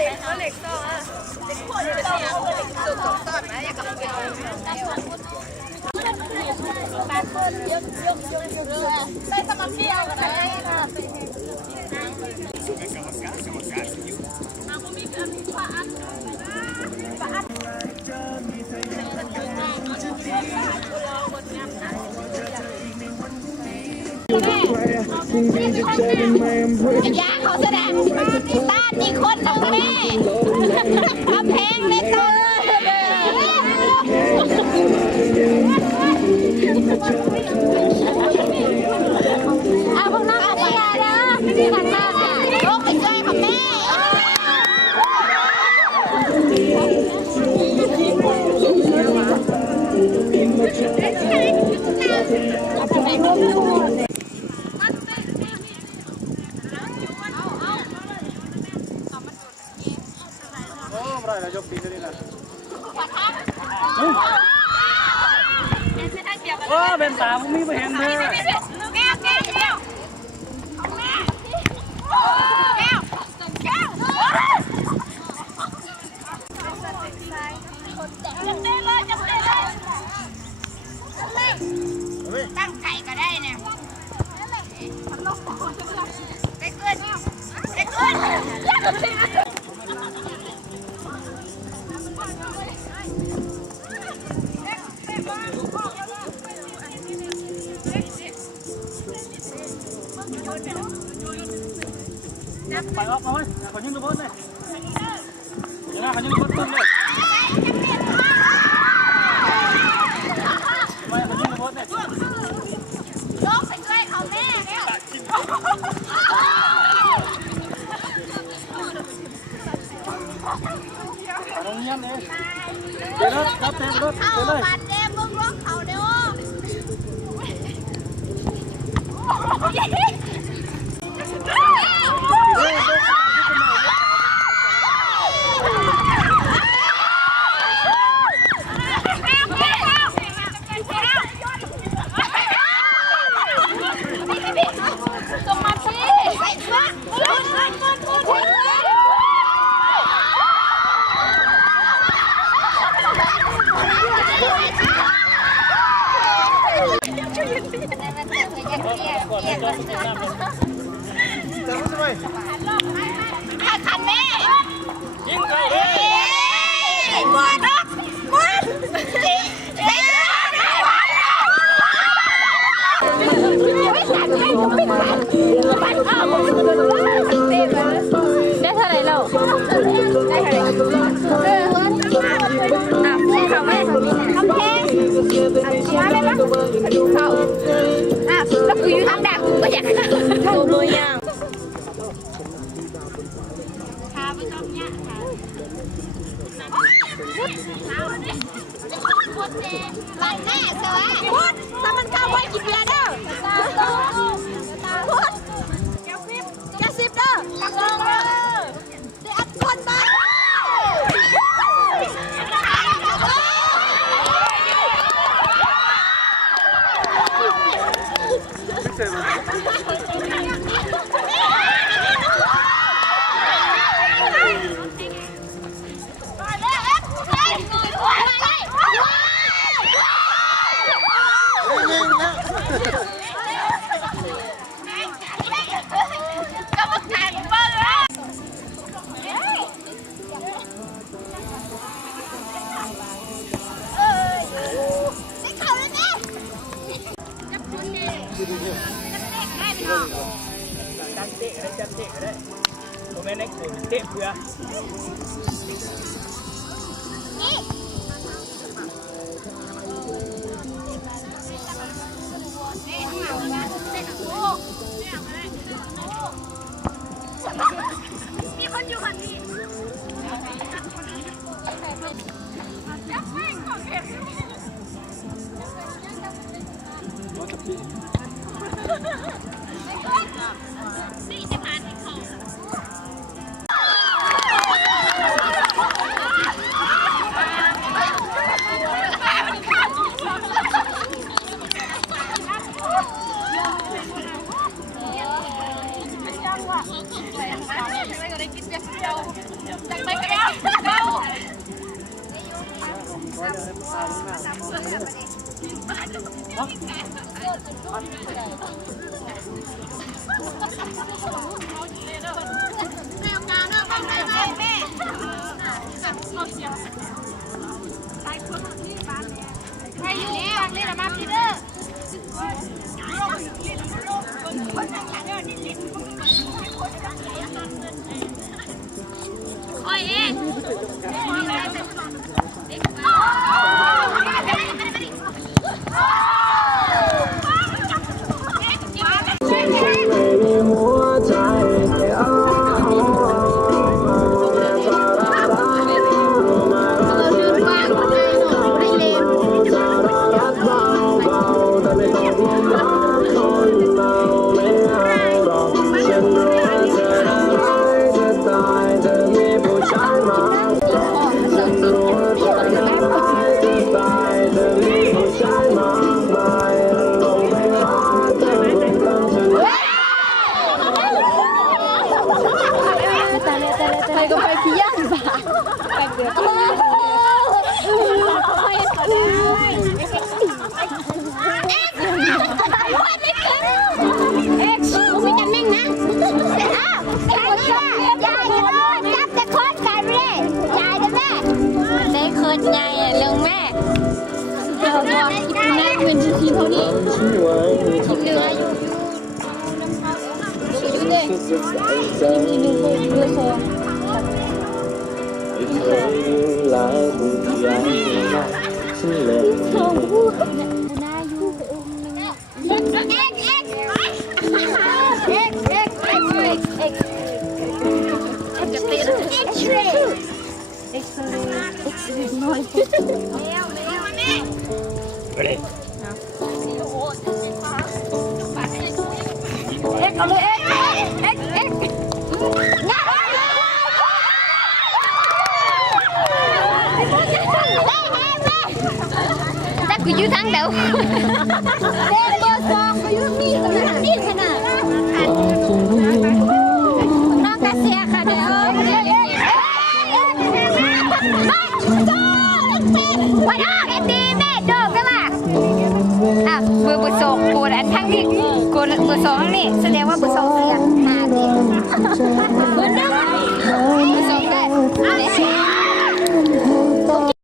เหล็กต่อเหล็กขวดเหล็กต่อสุดสองตอนนะอย่ากับเกลียวบางคนยกได้สมัครเดียวกันได้ค่ะยาเขาแสดงต้านอีกคนหนึ่งแม่ทำเพลงในต้นเอาพวกน้องเอาไปนะที่ทางหน้าโลกไปช่วยของแม่โอ้เป็นตาผมมีไปเห็นเธอตั้งไก่ก็ได้เนี่ยไปขึ้นไปออกมาไหมขอยืนตัวบนเลยเดี๋ยวนะขอยืนตัวบนตึ้งเลยไปขอยืนตัวบนเลยโลกไปช่วยเขาแม่เนี่ยตรงนี้เนี่ยเดี๋ยวรถรับเต็มรถ เข้า เดี๋ยวเลย บัดเต็มมึงร้องเขาเดี๋ยวขันแม่ยิงเขาหมดนะหมดได้เท่าไหร่เราได้เท่าไหร่เขาไม่คำแพงมาเลยปะเขาแล้วกูอยู่ทางแดกกูก็อยากเข้าตัวย่างขาไปตรงเนี้ยค่ะหลังแน่สวะพุดถ้ามันเข้าไว้กินเบียร์เด้อพุดแกสิบเด้อลงเด้อเดี๋ยวอัดคนไปจันเตะได้จันเตะได้ผมไม่ได้โขนเตะเพื่อมีคนอยู่คันนี้นี่จะผ่านที่เขาจัง ใครอยู่ฝั่งนี้ละมาพี่เด้อโอ้ยเองไปก็ไปพี่ย่างบ้าไปเดือดเอ็กซ์ไม่จำแม่งนะอ้าวใครนี่ล่ะยายจะโดนจับแต่โคตรกันเลยยายกับแม่ได้โคตรใหญ่เรื่องแม่เดี๋ยวบอกคิดแม่เป็นทีเท่านี้คิดเหลืออยู่คิดดูเลยมีหนึ่งคนด้วยโซ่กูอยู่ทางเดียวเด็กเบอร์สองกูอยู่นี่ขนาดนี้ขนาดน้องกระเสียค่ะเดี๋ยววันออกเอ็นดีแม่โดดกันมาอ่ะเบอร์สองกูอันทั้งนี้กูเบอร์สองนี่แสดงว่าเบอร์สอง